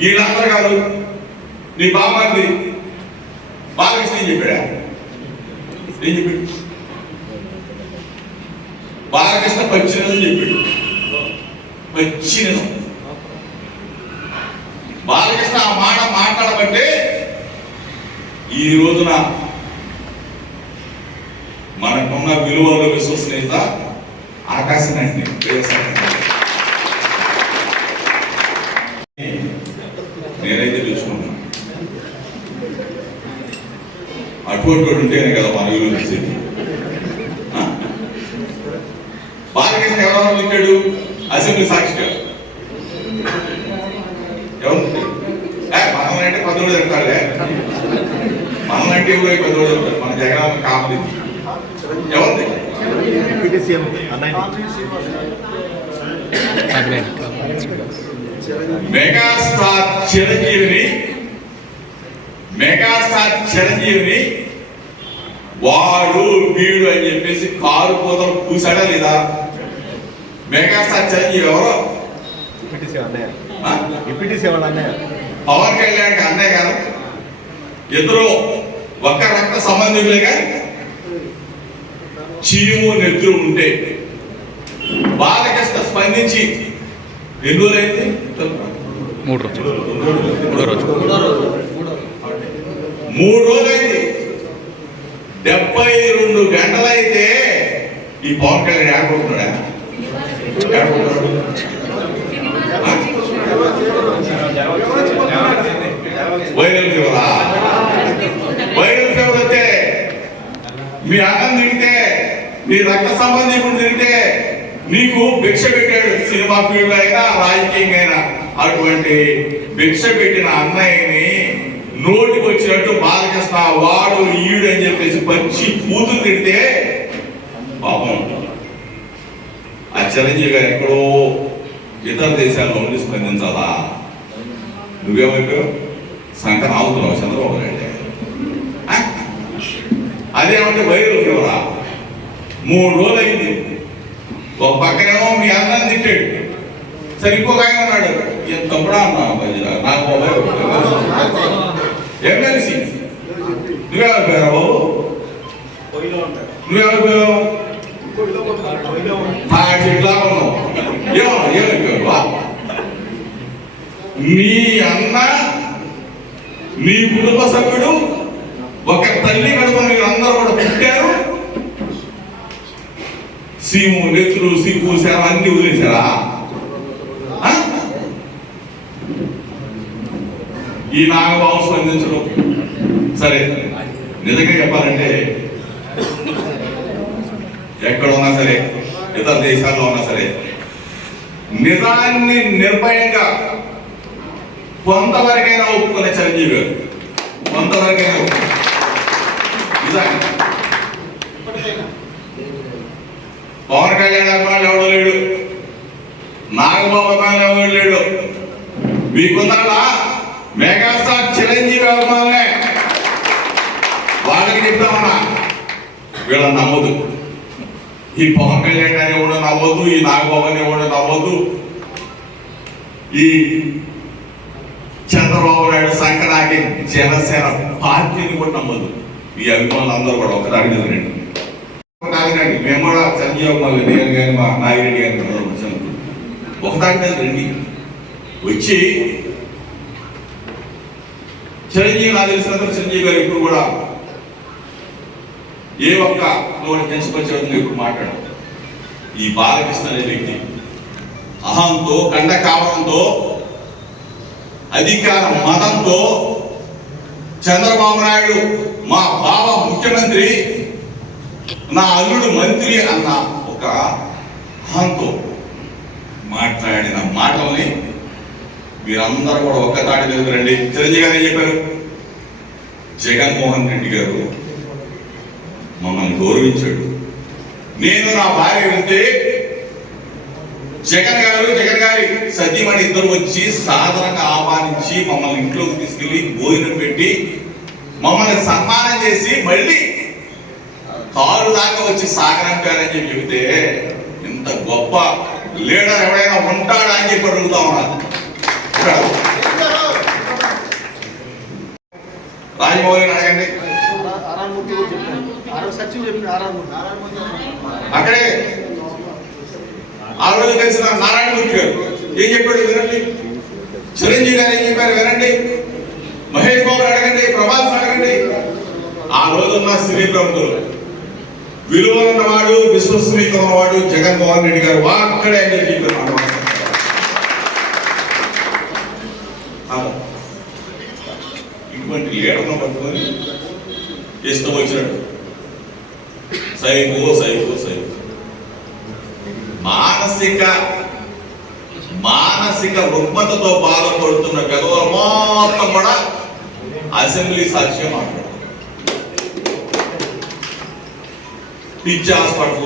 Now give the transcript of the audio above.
వీళ్ళందరూ కాదు, నీ బామ్మారిది బాలకృష్ణ ఏం చెప్పాడా? ఏం చెప్పాడు? బాలకృష్ణ పచ్చినని చెప్పాడు. పచ్చినం బాలకృష్ణ ఆ మాట మాట్లాడబట్టే ఈ రోజున మనకున్న విలువలు విశ్వసనీయత ఆకాశం నేనైతే తెలుసుకున్నాను. అటువంటి ఉంటేనే కదా మన విలువ వచ్చేది. బాలకృష్ణ ఎవరెవరు తిట్టాడు? అసెంబ్లీ సాక్షిగా ఎవరు మనమంటే 10 రోజులు తింటాడులే, మనమంటే 10 రోజులు తింటాడు. మన జగన్ కామెడీ ఎవరు మెగాస్టార్ చిరంజీవిని వాడు వీడు అని చెప్పేసి కారు పోతలు కూసాడా లేదా? మెగాస్టార్ చిరంజీవి ఎవరు? పవన్ కళ్యాణ్ అన్నయ్య గారు. ఇద్దరు ఒక్క రక్త సంబంధికులుగా చీము నెత్తురు ఉంటే బాలకృష్ణ స్పందించి ఎన్ని రోజులైంది? 3 రోజులైంది. 72 గంటలైతే ఈ పవన్ కళ్యాణ్ ఆడుకుంటున్నాడా? వైరల్ ఫీవరా? వైరల్ ఫీవర్ వస్తే మీ అన్నం తింటే, నీ రక్త సంబంధికుడు తింటే నీకు భిక్ష పెట్టాడు. సినిమా ఫీల్డ్ అయినా రాజకీయంగా అయినా అటువంటి భిక్ష పెట్టిన అన్నయ్యని నోటికి వచ్చినట్టు బాలకృష్ణ వాడు ఈడు అని చెప్పేసి పచ్చి కూతురు తిడితే పాపం ఆ చిరంజీవి గారు ఎక్కడో ఇతర దేశాల్లో ఉండి స్పందించాలా? నువ్వేమైపోయావు? సంకర ఆవుతున్నావు చంద్రబాబు నాయుడు. అదేమంటే వైరల్ ఫీవరా? 3 రోజులు అయింది. ఒక పక్కనేమో మీ అన్నం తిట్టాడు. సరే ఇంకొక ఆయన ఉన్నాడు, ఎంత కూడా అన్నా నాకు ఎమ్మెల్సీ. నువ్వేమైపోయావు బాబు? నువ్వేమైపోయావు? ఇట్లా ఉన్నావు. ఏమైపోయావు? నీ అన్న, నీ కుటుంబ సభ్యుడు, ఒక తల్లి కడుపు మీరు అందరూ కూడా పుట్టారు. సీము నెత్తులు సిగ్గు సేవ అన్ని వదిలేశారా? ఈ నాగబాబు స్పందించడం సరే. నిజంగా చెప్పాలంటే ఎక్కడ ఉన్నా సరే, ఇతర దేశాల్లో ఉన్నా సరే, నిజాన్ని నిర్భయంగా కొంతవరకైనా ఒప్పుకునే చిరంజీవి గారు, కొంతవరకైనా నిజాన్ని. పవన్ కళ్యాణ్ అభిమానులు ఎవడో లేడు, నాగబాబు అభిమానులు ఎవడో లేడు. మీకున్నాడా? మెగాస్టార్ చిరంజీవి అభిమానులే. వాళ్ళకి చెప్తామన్నా వీళ్ళ నమ్మదు. ఈ పవన్ కళ్యాణ్ అని కూడా నమ్మదు, ఈ నాగబాబు అని కూడా నమ్మదు, ఈ చంద్రబాబు నాయుడు సంక్రాంతి జనసేన పార్టీని కూడా నమ్మదు. ఈ అభిమానులు అందరూ కూడా ఒక దాడి రండి. నాగిరెడ్డి మేము కూడా చిరంజీవి అభిమానులు, నేను కానీ మా నాగిరెడ్డి గారిని వచ్చాను. ఒక దాడి మీద రండి వచ్చి చిరంజీవి నాకు తెలిసినంత చిరంజీవి గారు ఇప్పుడు కూడా ఏ ఒక్క నోటి కించపరిచే విధంగా ఇప్పుడు మాట్లాడారు. ఈ బాలకృష్ణ అనే వ్యక్తి అహంతో, కండకామరంతో, అధికార మతంతో, చంద్రబాబు నాయుడు మా బావ ముఖ్యమంత్రి, నా అల్లుడు మంత్రి అన్న ఒక అహంతో మాట్లాడిన మాటల్ని మీరందరూ కూడా ఒక్క తాటి మీద రండి. చిరంజీవి గారు ఏం చెప్పారు? జగన్మోహన్ రెడ్డి గారు మమ్మల్ని గౌరవించాడు. నేను నా భార్య వెళ్తే జగన్ గారి సతీమణి ఇద్దరు వచ్చి సాధారణంగా ఆహ్వానించి మమ్మల్ని ఇంట్లోకి తీసుకెళ్లి భోజనం పెట్టి మమ్మల్ని సన్మానం చేసి మళ్ళీ కారు దాకా వచ్చి సాగనంపారని చెప్పి చెబితే ఇంత గొప్ప లీడర్ ఎవరైనా ఉంటాడా అని చెప్పి అడుగుతా ఉన్నారు. రాజమౌళిని అడగండి. అక్కడే ఆ రోజు కలిసిన నారాయణమూర్తి గారు ఏం చెప్పాడు వినండి. చిరంజీవి గారు ఏం చెప్పారు వినండి. మహేష్ బాబు అడగండి, ప్రభాస్ అడగండి. ఆ రోజున్న సినీ ప్రముఖులు విలువ ఉన్నవాడు, విశ్వసనీయత ఉన్నవాడు జగన్మోహన్ రెడ్డి గారు అక్కడే అని చెప్పారు. ఇటువంటి లీడర్ను పట్టుకొని ఇష్టం వచ్చినట్టు సైకో సైకో సైకో మానసిక రుగ్మతతో బాధపడుతున్న పెదవులు మొత్తం కూడా అసెంబ్లీ సాక్ష్యం మాట్లాడారు. పిచ్చి హాస్పిటల్